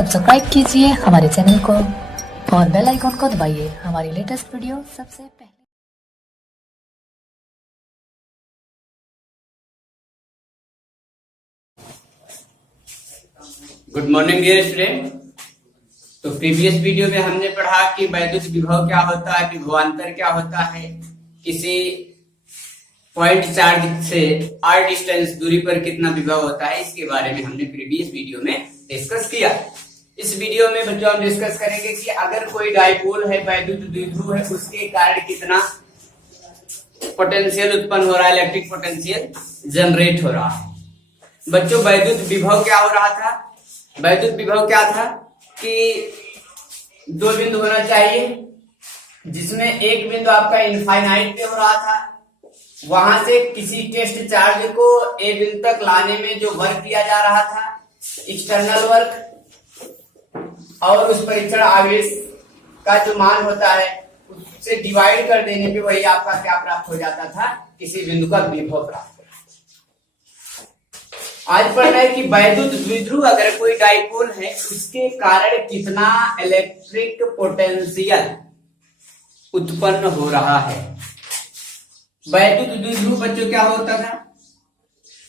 Subscribe कीजिए हमारे channel को और बेल आइकॉन को दबाइए हमारी लेटेस्ट वीडियो सबसे पहले। Good morning dear student. तो प्रीवियस वीडियो में हमने पढ़ा कि वैद्युत विभव क्या होता है, विभवांतर क्या होता है, किसी पॉइंट चार्ज से r डिस्टेंस दूरी पर कितना विभव होता है, इसके बारे में हमने प्रीवियस वीडियो में डिस्कस किया। इस वीडियो में बच्चों हम डिस्कस करेंगे कि अगर कोई डाइपोल है, वैद्युत द्विध्रुव है, उसके कारण कितना पोटेंशियल उत्पन्न हो रहा है, इलेक्ट्रिक पोटेंशियल जनरेट हो रहा है। बच्चों वैद्युत विभव क्या हो रहा था? वैद्युत विभव क्या था कि दो बिंदु होना चाहिए, जिसमें एक बिंदु आपका इनफाइनाइट पे हो रहा था, वहां से किसी टेस्ट चार्ज को ए बिंदु तक लाने में जो वर्क किया जा रहा था, एक्सटर्नल वर्क, और उस परीक्षण आवेश का जो मान होता है उससे डिवाइड कर देने पे वही आपका क्या प्राप्त हो जाता था, किसी बिंदु का विभव प्राप्त। आज पढ़ना है कि वैद्युत द्विध्रुव अगर कोई डाइपोल है उसके कारण कितना इलेक्ट्रिक पोटेंशियल उत्पन्न हो रहा है। वैद्युत द्विध्रुव बच्चों क्या होता था?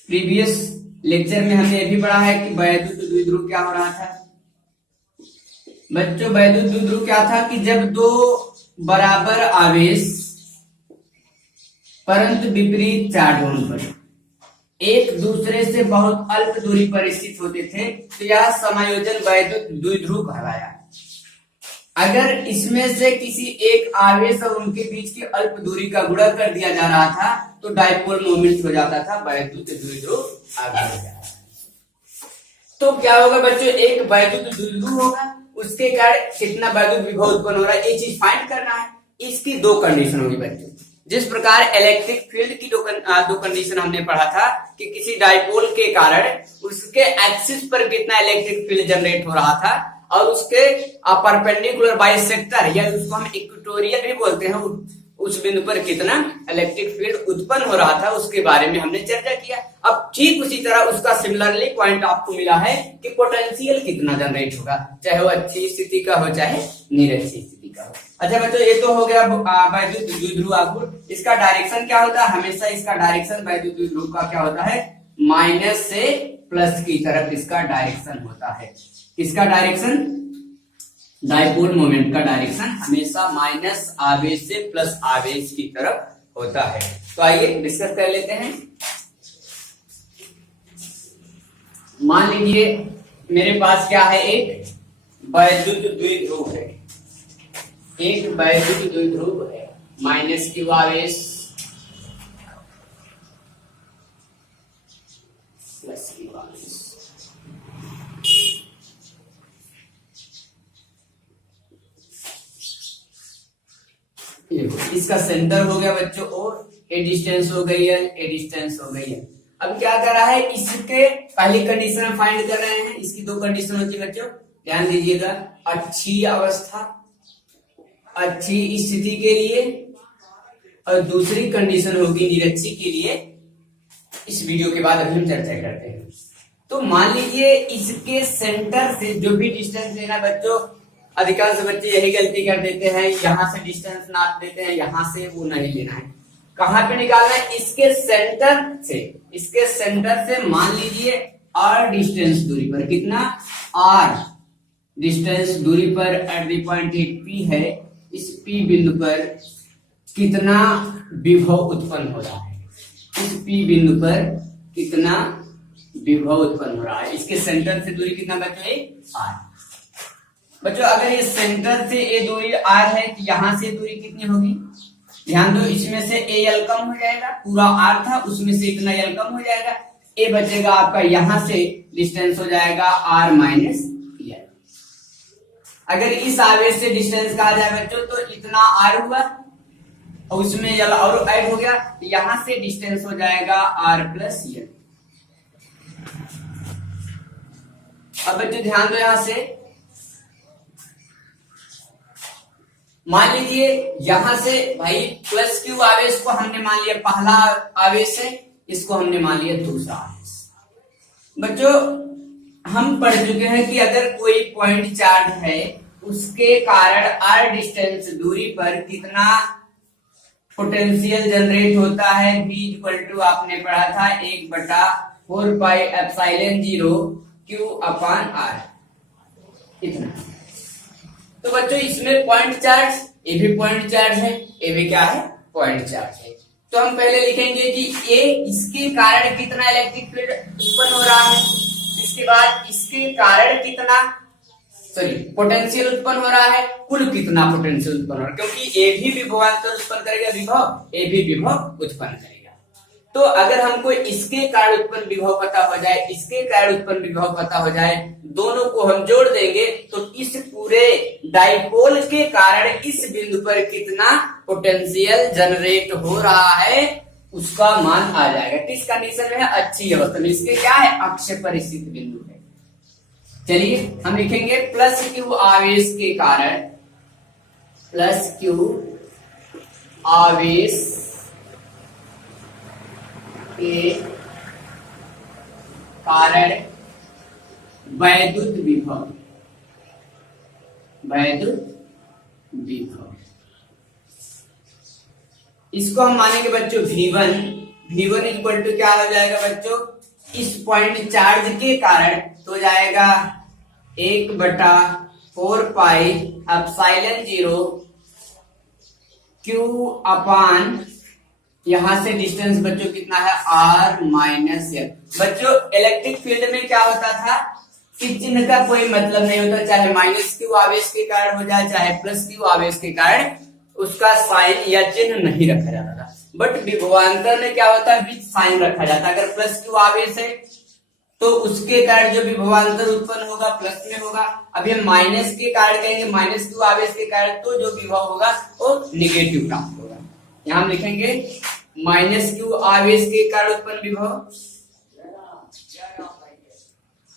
प्रीवियस लेक्चर में हमने ये भी पढ़ा है कि वैद्युत द्विध्रुव क्या हो रहा था। बच्चों वैद्युत द्विध्रुव क्या था कि जब दो बराबर आवेश परंतु विपरीत चार्ज होने पर एक दूसरे से बहुत अल्प दूरी पर स्थित होते थे तो यह समायोजन वैद्युत द्विध्रुव कहलाया। अगर इसमें से किसी एक आवेश और उनके बीच की अल्प दूरी का गुणा कर दिया जा रहा था तो डाइपोल मोमेंट हो जाता था, वैद्युत द्विध्रुव आगे हो जाता। तो क्या होगा बच्चों, एक वैद्युत द्विध्रुव होगा, उसके कारण कितना वैद्युत विभव उत्पन्न हो रहा है, ये चीज फाइंड करना है। इसकी दो कंडीशन होगी बच्चों। जिस प्रकार इलेक्ट्रिक फील्ड की दो कंडीशन हमने पढ़ा था कि किसी डाइपोल के कारण उसके एक्सिस पर कितना इलेक्ट्रिक फील्ड जनरेट हो रहा था और उसके परपेंडिकुलर बाइसेक्टर या उसको हम इक्वेटोरियल भी बोलते हैं, उस बिंदु पर कितना इलेक्ट्रिक फील्ड उत्पन्न हो रहा था, उसके बारे में हमने चर्चा किया। अब ठीक उसी तरह उसका सिमिलरली पॉइंट आपको मिला है कि पोटेंशियल कितना जनरेट होगा, चाहे वो अच्छी स्थिति का हो चाहे निरक्षी स्थिति का हो। अच्छा बच्चों, ये तो हो गया वैद्युत द्विध्रुव आघूर्ण। इसका डायरेक्शन क्या होता है? हमेशा इसका डायरेक्शन वैद्युत द्विध्रुव का क्या होता है? माइनस से प्लस की तरफ इसका डायरेक्शन होता है। किसका डायरेक्शन? डाइपोल मोमेंट का डायरेक्शन हमेशा माइनस आवेश से प्लस आवेश की तरफ होता है। तो आइए डिस्कस कर लेते हैं। मान लीजिए मेरे पास क्या है, एक वैद्युत द्विध्रुव है, एक वैद्युत द्विध्रुव है, माइनस क्यू आवेश प्लस क्यू आवेश। इसका सेंटर हो गया बच्चों और ए डिस्टेंस हो गई है, ए डिस्टेंस हो गई है। अब क्या कर रहा है, इसके पहली कंडीशन हम फाइंड कर रहे हैं। इसकी दो कंडीशन होती है बच्चों, ध्यान दीजिएगा। अच्छी अवस्था, अच्छी स्थिति के लिए, और दूसरी कंडीशन होगी निरक्षी के लिए। इस वीडियो के बाद अभी हम चर्चा करते हैं। तो मान लीजिए इसके सेंटर से जो भी डिस्टेंस लेना बच्चों, अधिकांश बच्चे यही गलती कर देते हैं, यहां से डिस्टेंस नाप देते हैं, यहां से वो नहीं लेना है। कहां पे निकालना है? इसके सेंटर से। इसके सेंटर से मान लीजिए r डिस्टेंस दूरी पर, कितना r डिस्टेंस दूरी पर एट द पॉइंट P है, इस P बिंदु पर कितना विभव उत्पन्न हो रहा है, इस P बिंदु पर कितना विभव उत्पन्न हो रहा है। इसके सेंटर से दूरी कितना बचे? r। बच्चों अगर ये सेंटर से ए दूरी r है तो यहां से दूरी कितनी होगी? ध्यान दो, इसमें से ए एल कम हो जाएगा, पूरा r था उसमें से इतना एल कम हो जाएगा, ए बचेगा आपका, यहां से डिस्टेंस हो जाएगा r माइनस एल। अगर इस आवेश से डिस्टेंस कहा जाए बच्चों तो इतना r हुआ और उसमें एल और ऐड हो गया, तो यहां से डिस्टेंस हो जाएगा r प्लस एल। अब बच्चों ध्यान दो, यहां से मान लीजिए यहां से भाई प्लस क्यू आवेश को हमने मान लिया पहला आवेश है, इसको हमने मान लिया दूसरा आवेश। बच्चों हम पढ़ चुके हैं कि अगर कोई पॉइंट चार्ज है उसके कारण r डिस्टेंस दूरी पर कितना पोटेंशियल जनरेट होता है, v इक्वल टू आपने पढ़ा था 1/4πε0 q अपान r, इतना। तो बच्चों इसमें पॉइंट चार्ज, ये भी पॉइंट चार्ज है, ये भी क्या है, पॉइंट चार्ज है। तो हम पहले लिखेंगे कि ये इसके कारण कितना इलेक्ट्रिक फील्ड उत्पन्न हो रहा है, इसके बाद इसके कारण कितना पोटेंशियल उत्पन्न हो रहा है, कुल कितना पोटेंशियल उत्पन्न हो रहा है, क्योंकि ए भी विभवांतर उत्पन्न करेगा विभव, ए भी विभव उत्पन्न करेगा। तो अगर हमको इसके कारण उत्पन्न विभव पता हो जाए, इसके कारण उत्पन्न विभव पता हो जाए, दोनों को हम जोड़ देंगे तो इस पूरे डाइपोल के कारण इस बिंदु पर कितना पोटेंशियल जनरेट हो रहा है उसका मान आ जाएगा। किस कंडीशन में है, अच्छी अवस्था में, इसके क्या है, अक्ष पर स्थित बिंदु है। चलिए हम लिखेंगे प्लस क्यू आवेश के कारण, प्लस क्यू आवेश के कारण वैद्युत विभव, वैद्युत विभव, इसको हम मानेंगे बच्चों V1। V1 इक्वल टू क्या हो जाएगा बच्चों, इस पॉइंट चार्ज के कारण तो जाएगा 1/4πε0 q अपान, यहां से डिस्टेंस बच्चों कितना है r माइनस l। बच्चों इलेक्ट्रिक फील्ड में क्या होता था कि चिन्ह का कोई मतलब नहीं होता, चाहे माइनस क्यू आवेश के कारण हो जाए चाहे प्लस क्यू आवेश के कारण, उसका साइन या चिन्ह नहीं रखा जाता था। बट विभवांतर में क्या होता है, विथ साइन रखा जाता है। अगर प्लस क्यू आवेश है तो उसके कारण जो विभवांतर उत्पन्न होगा प्लस में होगा। अभी हम माइनस के कारण कहेंगे, माइनस क्यू आवेश के कारण तो जो विभव होगा वो निगेटिव प्राप्त होगा। यहां हम लिखेंगे माइनस क्यू आवेश के कारण उत्पन्न विभव,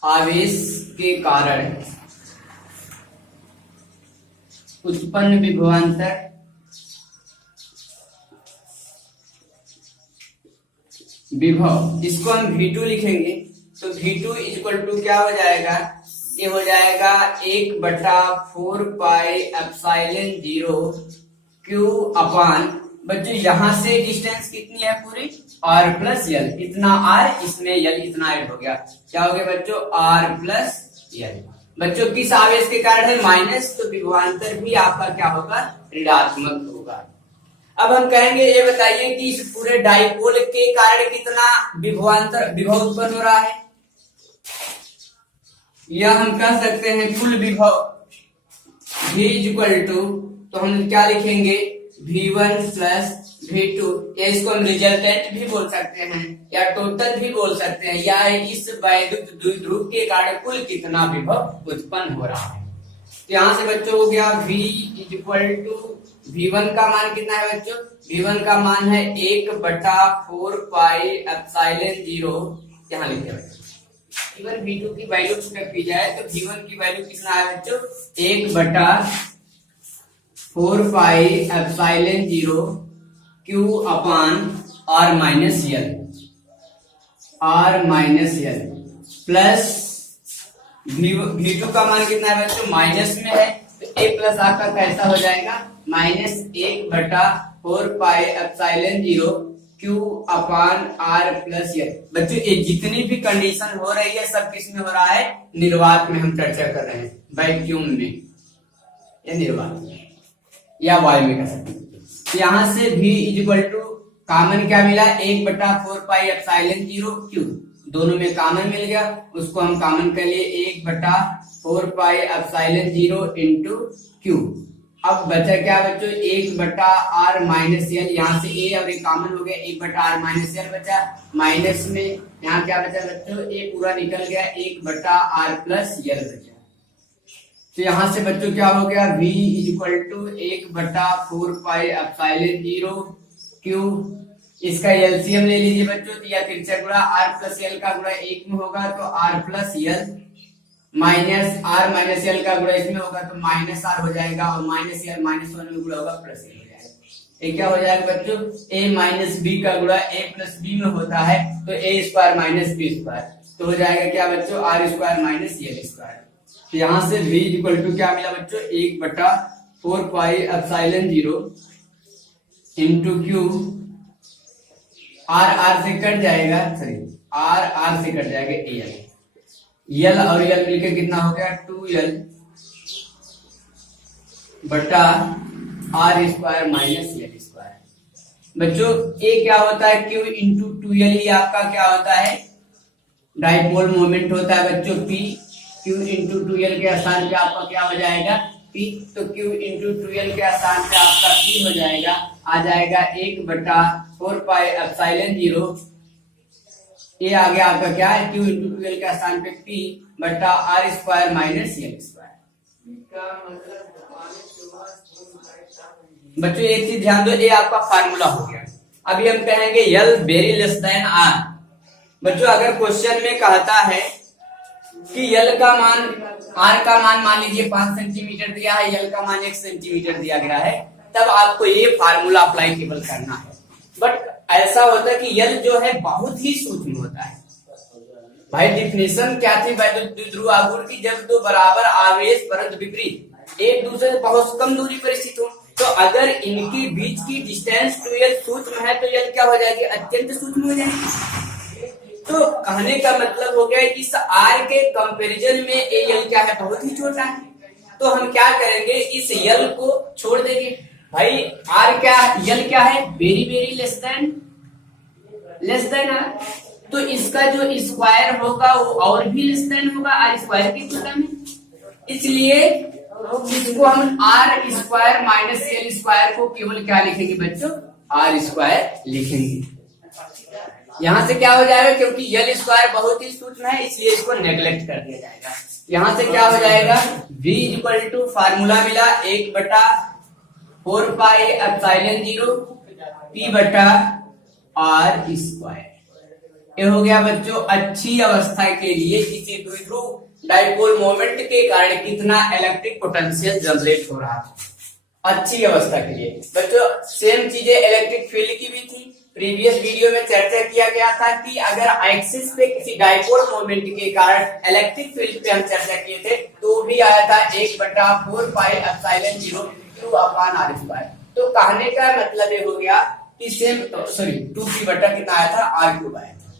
आवेश के कारण उत्पन्न विभवांतर विभव, इसको हम V2 लिखेंगे। तो V2 इक्वल टू क्या हो जाएगा, ये हो जाएगा 1/4πε0 q अपान, बच्चों यहां से डिस्टेंस कितनी है पूरी r प्लस l, इतना r इसमें l इतना ऐड हो गया, क्या हो गया बच्चों r प्लस l। बच्चों किस आवेश के कारण है, माइनस, तो विभवांतर भी आपका क्या होगा, ऋणात्मक होगा। अब हम कहेंगे ये बताइए कि इस पूरे डाइपोल के कारण कितना विभव उत्पन्न हो रहा है, या हम कह सकते हैं कुल विभव V इक्वल टू, तो हम क्या लिखेंगे V1 प्लस V2, या इसको हम रिजल्टेंट भी बोल सकते हैं या टोटल भी बोल सकते हैं, या इस वैद्युत द्विध्रुव के कारण कुल कितना विभव उत्पन्न हो रहा है। तो यहाँ से बच्चों हो गया V इक्वल टू, V1 का मान कितना है बच्चों, V1 का मान है 1/4πε0, यहाँ लिखे बच्चों। इवन V2 की वैल्यू पुटअप की जाए तो V1 की वैल्यू कितना है बच्चों, 1/4πε0 q अपान r minus l, plus V2 का मान कितना है बच्चों, माइनस में है, तो a प्लस आपका कैसा हो जाएगा, -1/4πε0 q अपान r प्लस l। बच्चों ये जितनी भी कंडीशन हो रही है सब किस में हो रहा है, निर्वात में हम चर्चा कर रहे हैं, वैक्यूम में या निर्वात में या वायु में कर सकते हैं। यहाँ से V इक्वल टू कॉमन क्या मिला, 1/4πε0 q, दोनों में कॉमन मिल गया, उसको हम कॉमन कर लिए 1/4πε0 इंटू q। अब बचा क्या बच्चों, 1/r माइनस l, यहाँ से a और a कॉमन हो गया, 1/r माइनस l बचा, माइनस में यहाँ क्या बचा बच्चों, a पूरा निकल गया, 1/r प्लस l बचा। तो यहाँ से बच्चों क्या हो गया, V इक्वल टू 1/4πε0 q, इसका एलसीएम ले लीजिए बच्चों, तो या तिरछा गुणा r प्लस l का गुणा एक में होगा तो r plus l, minus r minus l का गुणा इसमें होगा तो माइनस r हो जाएगा, और माइनस l माइनस 1 में गुणा होगा प्लस l हो जाएगा। ये क्या हो जाएगा बच्चों, a माइनस b का गुणा a प्लस b में होता है तो a square minus b square, तो हो जाएगा क्या बच्चों, R square minus L square. तो यहां से v इक्वल टू क्या मिला बच्चों, 1/4 pi epsilon 0 into Q, R से कट जाएगा, सॉरी आर से कट जाएगा एल और एल मिलकर कितना हो गया 2l बटा R square minus L square. बच्चों ये क्या होता है, Q इंटू 2l ही आपका क्या होता है, डाइपोल मोमेंट होता है बच्चों P। Q इंटू 2l के स्थान पे आपका क्या हो जाएगा P, तो Q इंटू 2l के स्थान पे आपका P हो जाएगा, आ जाएगा 1/4 पाई एप्सिलॉन 0, ये आ गया आपका क्या है Q इंटू 2l के स्थान पे P बटा R square minus L square. बच्चों एक चीज ध्यान दो, ये आपका फार्मूला हो गया। अभी हम कहेंगे L very less than R। बच्चों अगर क्वेश्चन में कहता है कि L का मान, R का मान मान लीजिए 5 सेंटीमीटर दिया है, L का मान 1 सेंटीमीटर दिया गया है, तब आपको ये फार्मूला अप्लाई केवल करना है। बट ऐसा होता है कि L जो है बहुत ही सूक्ष्म होता है। भाई डिफिनेशन क्या थी द्विध्रुव आघूर्ण की, जब दो बराबर आवेश परंतु विपरीत एक दूसरे से बहुत कम दूरी पर स्थित हो, तो अगर इनके बीच की डिस्टेंस 2l सूक्ष्म है तो L क्या हो जाएगी, अत्यंत सूक्ष्म हो जाएगी। तो कहने का मतलब हो गया इस R के कंपैरिजन में L क्या है, बहुत ही छोटा है। तो हम क्या करेंगे, इस L को छोड़ देंगे। भाई R क्या, L क्या है, very very less than R, तो इसका जो स्क्वायर होगा वो और भी लेस देन होगा R स्क्वायर की तुलना में, इसलिए इसको हम R square minus L square को केवल क्या लिखेंगे बच्चों, आर स्क्वायर लिखेंगे। यहां से क्या हो जाएगा, क्योंकि एल स्क्वायर बहुत ही सूक्ष्म है इसलिए इसको नेग्लेक्ट कर दिया जाएगा। यहां से क्या हो जाएगा, v इक्वल टू फार्मूला मिला 1/4 पाई एप्सिलॉन 0 p बटा आर स्क्वायर। ये हो गया बच्चों अच्छी अवस्था के लिए किसी द्विध्रुव डाइपोल मोमेंट के कारण कितना इलेक्ट्रिक पोटेंशियल जनरेट हो रहा है अच्छी अवस्था के लिए। बच्चों सेम चीजें इलेक्ट्रिक फील्ड की भी थी, प्रीवियस वीडियो में चर्चा किया गया था कि अगर एक्सिस पे किसी डाइपोल मोमेंट के कारण इलेक्ट्रिक फील्ड पे हम चर्चा किए थे तो भी आया था 1/4 pi epsilon 0 q upon R square. तो कहने का मतलब ये हो गया कि सेम, सॉरी 2p बटा कितना आया था, r³ आया था,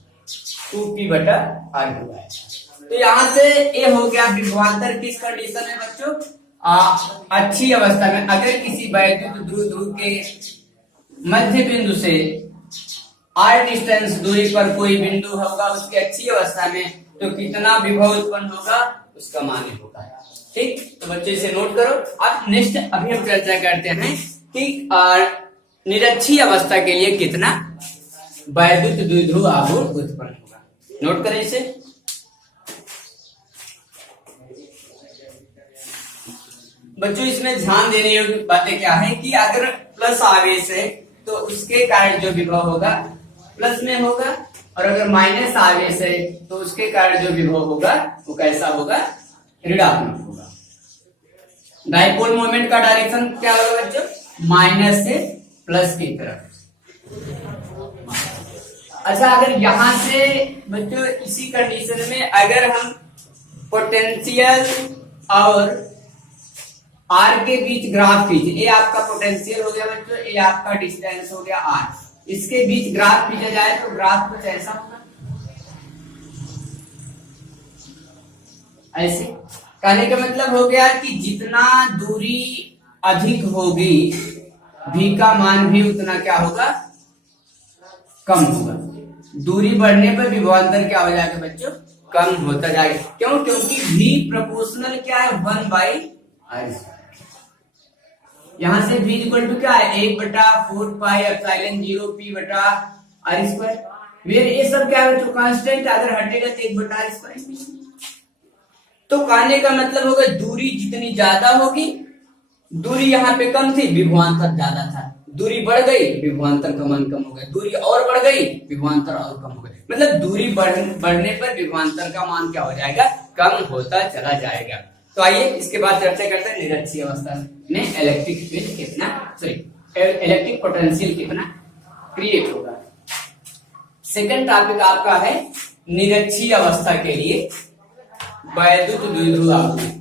2p बटा r³ आया था। तो यहां से ये हो गया विभवांतर किस कंडीशन में बच्चों, अच्छी अवस्था में। अगर किसी वैद्युत ध्रुव के मध्य बिंदु से r डिस्टेंस दूरी पर कोई बिंदु होगा उसकी अच्छी अवस्था में, तो कितना विभव उत्पन्न होगा उसका मान होगा। ठीक, तो बच्चे इसे नोट करो। अब नेक्स्ट अभी हम चर्चा करते हैं कि निरक्षीय अवस्था के लिए कितना वैद्युत द्विध्रुव आघूर्ण उत्पन्न होगा। नोट करें इसे। बच्चों इसमें ध्यान देने योग्य बातें क्या है कि अगर प्लस आवेश है तो उसके कारण जो विभव होगा प्लस में होगा, और अगर माइनस आवेश है तो उसके कारण जो विभव होगा वो कैसा होगा, ऋणात्मक होगा। डाइपोल मोमेंट का डायरेक्शन क्या होगा बच्चों, माइनस से प्लस की तरफ। अच्छा अगर यहां से बच्चों इसी कंडीशन में अगर हम पोटेंशियल और आर के बीच ग्राफ खींचे, ये आपका पोटेंशियल हो गया बच्चों, ये आपका डिस्टेंस हो गया आर, इसके बीच ग्राफ खींचा जाए तो ग्राफ कुछ ऐसा होगा, ऐसे। कहने का मतलब हो गया कि जितना दूरी अधिक होगी v का मान भी उतना क्या होगा, कम होगा। दूरी बढ़ने पर विभवांतर क्या हो जाएगा बच्चों, कम होता जाएगा। क्यों, क्योंकि v प्रोपोर्शनल क्या है 1/r। यहां से v इक्वल टू क्या है 1/4 पाई एप्सिलॉन 0 p बटा आर स्क्वायर। फिर ये सब क्या है कांस्टेंट, अगर हटेगा तो 1/r स्क्वायर। तो कहने का मतलब होगा दूरी जितनी ज्यादा होगी, दूरी यहाँ पे कम थी विभवांतर ज्यादा था, दूरी बढ़ गई विभवांतर का मान कम हो गया, दूरी और बढ़ गई विभवांतर और कम हो गया। मतलब दूरी बढ़ने पर विभवांतर का मान क्या हो जाएगा, कम होता चला जाएगा। तो आइए इसके बाद चर्चा करते हैं निरक्षीय अवस्था में इलेक्ट्रिक फील्ड कितना, सॉरी इलेक्ट्रिक पोटेंशियल कितना क्रिएट होगा। सेकंड टॉपिक आपका है निरक्षीय अवस्था के लिए वैद्युत द्विध्रुव आवेश,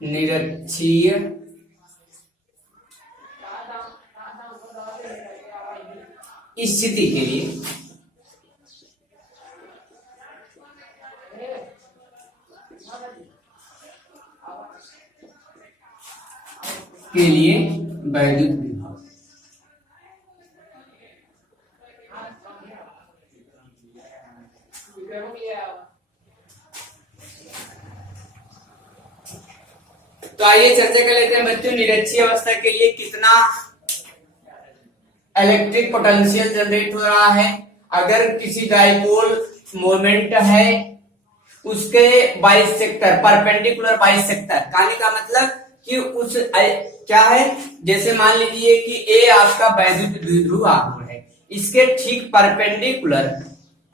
निरक्षीय स्थिति के लिए वैद्युत विभव। तो आइए चर्चा कर लेते हैं बच्चों, निरक्षीय अवस्था के लिए कितना इलेक्ट्रिक पोटेंशियल जनरेट हो रहा है। अगर किसी डाइपोल मोमेंट है उसके बाइसेक्टर, परपेंडिकुलर बाइसेक्टर, कहने का मतलब कि उस क्या है, जैसे मान लीजिए कि ए आपका वैद्युत द्विध्रुव आघूर्ण है, इसके ठीक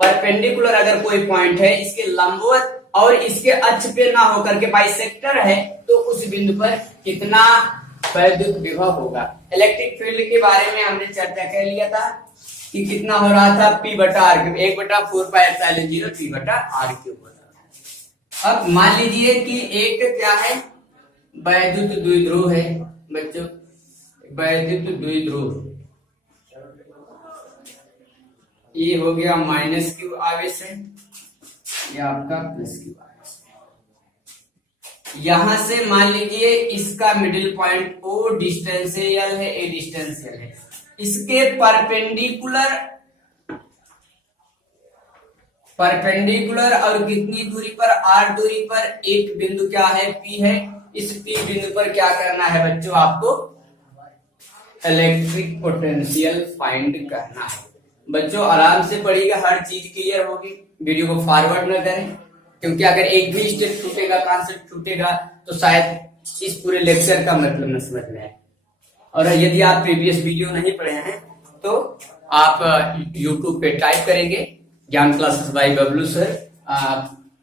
परपेंडिकुलर अगर कोई पॉइंट है, इसके लंबवत और इसके अक्ष पे ना होकर के बाइसेक्टर है, तो उस बिंदु पर कितना वैद्युत विभव होगा। इलेक्ट्रिक फील्ड के बारे में हमने चर्चा कर लिया था कि कितना हो रहा था, P बटा आर क्यूब, 1/4πε0 P बटा आर क्यूब होता है। अब मान लीजिए कि एक क्या है, वैद्युत द्विध्रुव है बच्चों, वैद्युत द्विध्रुव, ये हो गया माइनस क्यू आवेश है, ये आपका प्लस क्यू आवेश है। यहां से मान लीजिए इसका middle point O distance L है, A डिस्टेंस L है, इसके परपेंडिकुलर और कितनी दूरी पर, R दूरी पर एक बिंदु क्या है, P है। इस P बिंदु पर क्या करना है बच्चों, आपको इलेक्ट्रिक पोटेंशियल फाइंड करना है। बच्चों आराम से पढ़िएगा, हर चीज क्लियर होगी, वीडियो को फॉरवर्ड न करें, क्योंकि अगर एक भी स्टेप छूटेगा, कॉन्सेप्ट छूटेगा, तो शायद इस पूरे लेक्चर का मतलब न समझ में आए। और यदि आप प्रीवियस वीडियो नहीं पढ़े हैं तो आप YouTube पे टाइप करेंगे ज्ञान classes bye Bablu sir,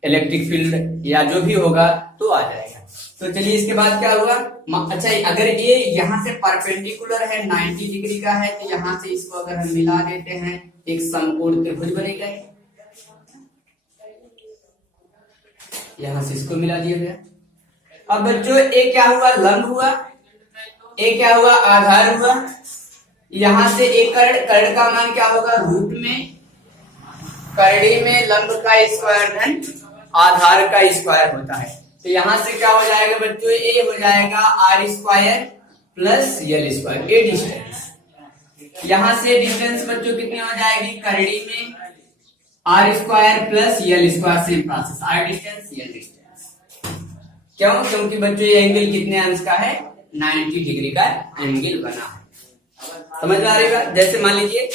electric field या जो भी होगा तो आ जाएगा। तो चलिए इसके बाद क्या हुआ, अच्छा अगर ये यहाँ से परपेंडिकुलर है, 90 डिग्री का है, तो यहाँ से इसको अगर हम मिला देते हैं, एक समकोण त्रिभुज बनेगा। यहाँ से इसको मिला दिया गया। अब बच्चों ए क्या हुआ, लंब हुआ, ए क्या हुआ, आधार हुआ। यहां से एक कर्ण का मान क्या होगा, रूट में करड़ी में लंब का स्क्वायर धन आधार का स्क्वायर होता है। तो यहां से क्या हो जाएगा बच्चों, ए हो जाएगा R square plus L square, A distance. यहां से डिस्टेंस बच्चों कितनी हो जाएगी, करड़ी में R square plus L square, same process, R distance L distance. क्यों, क्योंकि बच्चों ये एंगल कितने अंश का है, 90 डिग्री का एंगल बना है। समझ में आ रहेगा। जैसे मान लीजिए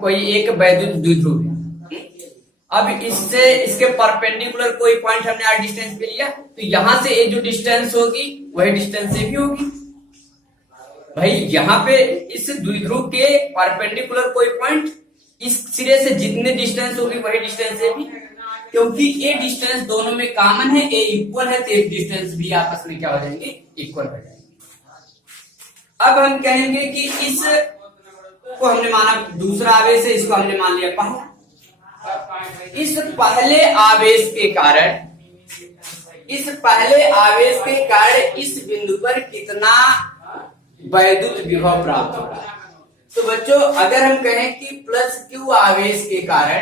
कोई एक वैद्युत द्विध्रुव है, अब इससे इसके परपेंडिकुलर कोई पॉइंट हमने आर डिस्टेंस पे लिया, तो यहां से ये जो डिस्टेंस होगी वही डिस्टेंस से भी होगी। भाई यहाँ पे इस द्विध्रुव के परपेंडिकुलर कोई पॉइंट, इस सिरे से जितने डिस्टेंस होगी वही डिस्टेंस से भी, क्योंकि ए डिस्टेंस दोनों में कॉमन है, ए इक्वल है, तो एक डिस्टेंस भी आपस में क्या हो जाएंगे, इक्वल हो जाएंगे। अब हम कहेंगे कि इस को हमने माना दूसरा आवेश है, इसको हमने मान लिया पहला। इस पहले आवेश के कारण इस बिंदु पर कितना वैद्युत विभव प्राप्त होगा। तो बच्चों अगर हम कहें कि प्लस क्यू आवेश के कारण,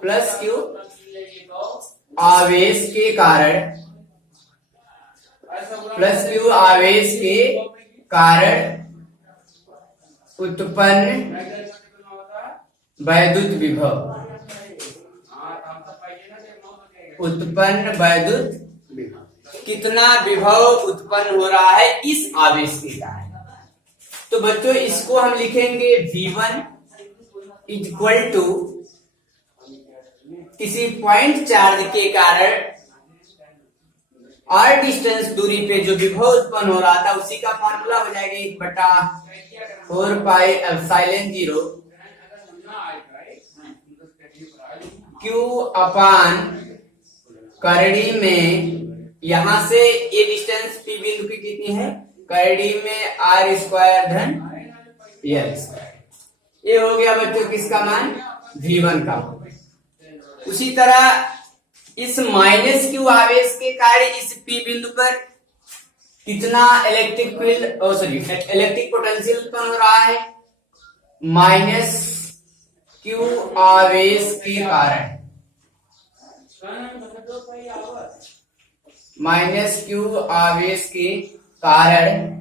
प्लस क्यू आवेश के कारण उत्पन्न वैद्युत विभव, कितना विभव उत्पन्न हो रहा है इस आवेश के कारण। तो बच्चों इसको हम लिखेंगे V1 इक्वल टू किसी पॉइंट चार्ज के कारण r डिस्टेंस दूरी पे जो विभव उत्पन्न हो रहा था उसी का फॉर्मूला हो जाएगा 1/4πε0 Q अपान करड़ी में, यहां से ये डिस्टेंस P बिंदु की कितनी है, करड़ी में आर स्क्वायर धन यल स्क्वायर। ये हो गया बच्चों किसका मान, V1 का। उसी तरह इस माइनस क्यू आवेश के कारण इस P बिंदु पर कितना इलेक्ट्रिक फील्ड इलेक्ट्रिक पोटेंशियल उत्पन्न हो रहा है, माइनस क्यू आवेश के कारण, माइनस क्यू आवेश के कारण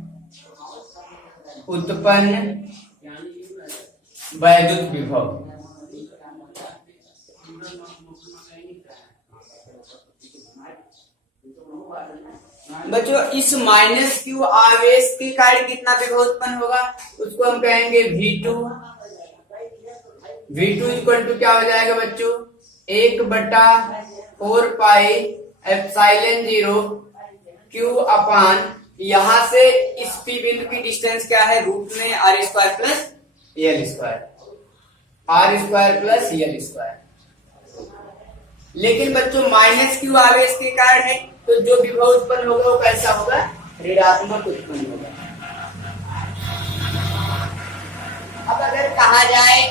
उत्पन्न वैद्युत विभव। बच्चों इस माइनस क्यू आवेश के कारण कितना विभव उत्पन्न होगा, उसको हम कहेंगे V2। V2 इक्वल टू क्या हो जाएगा बच्चों, 1/4 पाई एप्सिलॉन 0 Q अपान, यहां से इस P बिंदु की डिस्टेंस क्या है, रूट में R square plus L square, R square plus L square. लेकिन बच्चों माइनस क्यू आवेश के कारण है, तो जो विभव उत्पन्न होगा वो कैसा होगा, ऋणात्मक उत्पन्न होगा। अब अगर कहा जाए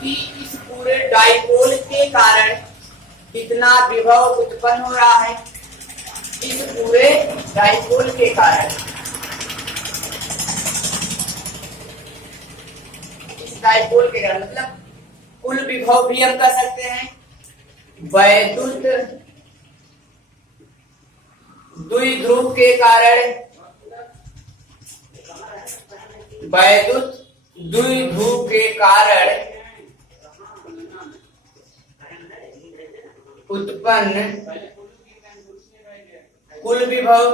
कि इस पूरे डाइपोल के कारण कितना विभव उत्पन्न हो रहा है, इस पूरे डाइपोल के कारण, इस डाइपोल के कारण मतलब कुल विभव भी हम कह सकते हैं वैद्युत द्विध्रुव के कारण, वैद्युत द्विध्रुव के कारण उत्पन्न कुल विभव,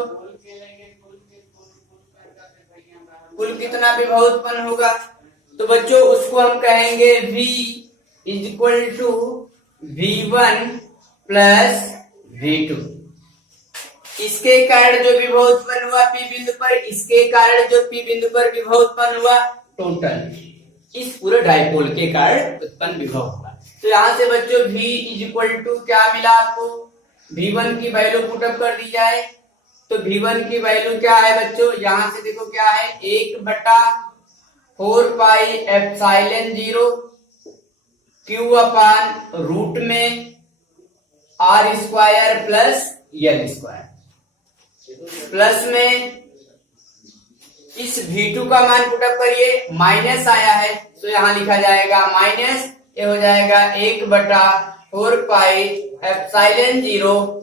कुल कितना विभव उत्पन्न होगा, तो बच्चों उसको हम कहेंगे V equal to V1 plus V2। इसके कारण जो विभव उत्पन्न हुआ P बिंदु पर, इसके कारण जो P बिंदु पर विभव उत्पन्न हुआ, टोटल इस पूरे डाइपोल के कारण उत्पन्न विभव हुआ। तो यहाँ से बच्चों V इक्वल टू क्या मिला आपको, V1 की वैल्यू पुटअप कर दी जाए तो V1 की वैल्यू क्या है बच्चों, यहाँ से देखो क्या है, 1/4 pi epsilon 0 Q upon root में R square plus L square, plus में इस V2 का मान पुटअप करिए, माइनस आया है तो यहां लिखा जाएगा माइनस, ये हो जाएगा 1/4 पाई एप्सिलॉन 0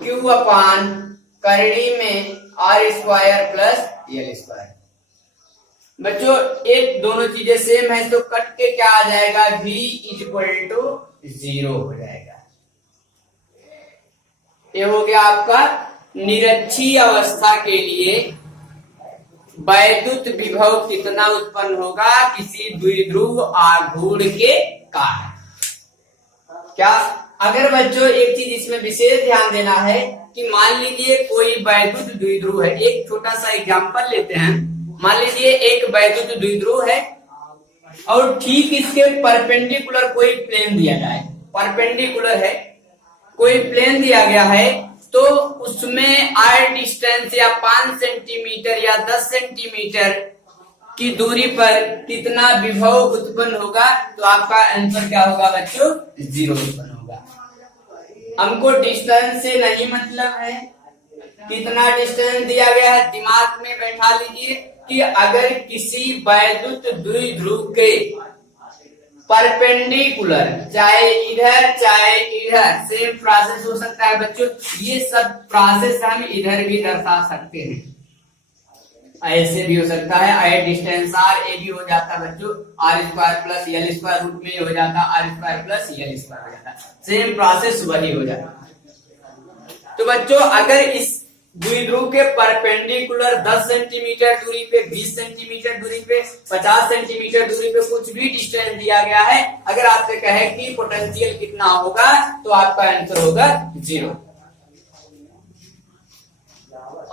Q अपान करड़ी में R square plus L square. बच्चों एक दोनों चीजें सेम है तो कट के क्या आ जाएगा, V इक्वल टू 0 हो जाएगा। ये हो गया आपका निरक्षीय अवस्था के लिए वैद्युत विभव कितना उत्पन्न होगा किसी द्विध्रुव आघूर्ण के कारण। क्या अगर बच्चों एक चीज इसमें विशेष ध्यान देना है कि मान लीजिए कोई वैद्युत द्विध्रुव है, एक छोटा सा एग्जांपल लेते हैं, मान लीजिए एक वैद्युत द्विध्रुव है और ठीक इसके परपेंडिकुलर कोई प्लेन दिया जाए, परपेंडिकुलर है कोई प्लेन दिया गया है, तो उसमें r डिस्टेंस या 5 सेंटीमीटर या 10 सेंटीमीटर की दूरी पर कितना विभव उत्पन्न होगा, तो आपका आंसर क्या होगा बच्चों, 0 उत्पन्न होगा। हमको डिस्टेंस से नहीं मतलब है, कितना डिस्टेंस दिया गया है दिमाग में बैठा लीजिए कि अगर किसी वैद्युत द्विध्रुव के परपेंडिकुलर, चाहे इधर चाहे इधर, सेम प्रोसेस हो सकता है बच्चों, ये सब प्रोसेस हम इधर भी दर्शा सकते हैं, ऐसे भी हो सकता है, आई डिस्टेंस r ए भी हो जाता है बच्चों, R square plus L square root में हो जाता, R square plus L square हो जाता, सेम प्रोसेस वही हो जाता। तो बच्चों अगर इस द्विध्रुव के परपेंडिकुलर 10 सेंटीमीटर दूरी पे, 20 सेंटीमीटर दूरी पे, 50 सेंटीमीटर दूरी पे कुछ भी डिस्टेंस दिया गया है, अगर आपसे कहे कि पोटेंशियल कितना होगा, तो आपका आंसर होगा 0।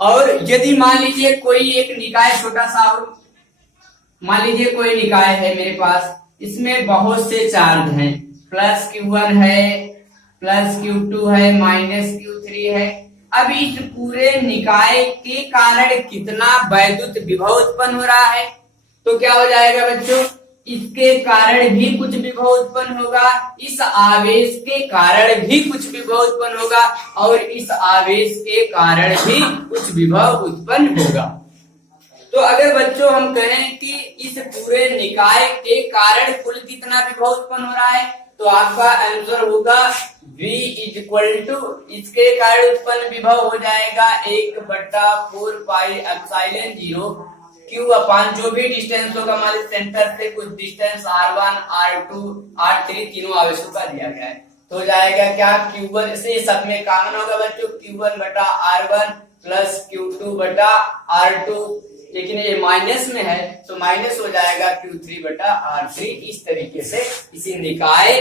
और यदि मान लीजिए कोई एक निकाय छोटा सा, और मान लीजिए कोई निकाय है मेरे पास, इसमें बहुत से चार्ज हैं, प्लस Q1 है, प्लस Q2 है, माइनस Q3 है। अब इस पूरे निकाय के कारण कितना वैद्युत विभव उत्पन्न हो रहा है, तो क्या हो जाएगा बच्चों, इसके कारण भी कुछ विभव उत्पन्न होगा, इस आवेश के कारण भी कुछ विभव उत्पन्न होगा और इस आवेश के कारण भी कुछ विभव उत्पन्न होगा। तो अगर बच्चों हम कहें कि इस पूरे निकाय के कारण कुल कितना विभव उत्पन्न हो रहा है, तो आपका आंसर होगा V इक्वल टू इसके कारण उत्पन्न विभव हो जाएगा 1/4 पाई एप्सिलॉन 0 Q अपान जो भी डिस्टेंस होगा हमारे सेंटर से कुछ डिस्टेंस R1, R2, R3 तीनों आवेशों का दिया गया है, तो हो जाएगा क्या Q1 से सब में कॉमन होगा बच्चों Q1/R1 प्लस Q2/R2, लेकिन ये माइनस में है तो माइनस हो जाएगा Q3/R3। इस तरीके से इसी निकाय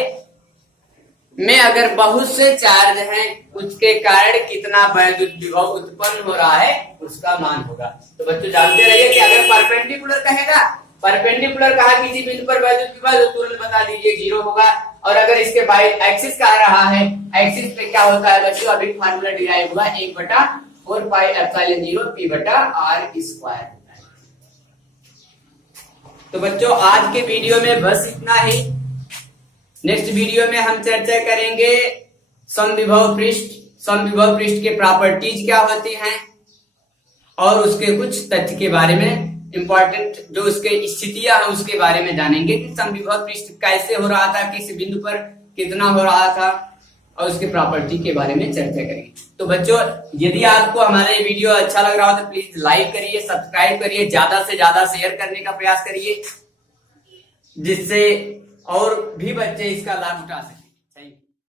में अगर बहुत से चार्ज हैं उसके कारण कितना वैद्युत विभव उत्पन्न हो रहा है उसका मान होगा। तो बच्चों जानते रहिए कि अगर परपेंडिकुलर कहेगा, परपेंडिकुलर कहा किसी बिंदु पर वैद्युत विभव तो तुरंत बता दीजिए 0 होगा, और अगर इसके बाई एक्सिस कह रहा है, एक्सिस पे क्या होता है बच्चों, अभी फार्मूला डिराइव हुआ 1/4 पाई एप्सिलॉन 0 P/R²। तो बच्चों आज के वीडियो में बस इतना ही। नेक्स्ट वीडियो में हम चर्चा करेंगे समविभव पृष्ठ, समविभव पृष्ठ के प्रॉपर्टीज क्या होती हैं और उसके कुछ तथ्य के बारे में, इंपॉर्टेंट जो उसके स्थितियां हैं उसके बारे में जानेंगे कि समविभव पृष्ठ कैसे हो रहा था, किस बिंदु पर कितना हो रहा था और उसके प्रॉपर्टी के बारे में चर्चा करेंगे। तो बच्चों यदि आपको हमारा ये वीडियो अच्छा लग रहा हो तो प्लीज लाइक करिए, सब्सक्राइब करिए, ज्यादा से ज्यादा शेयर करने का प्रयास करिए जिससे और भी बच्चे इसका लाभ उठा सकें।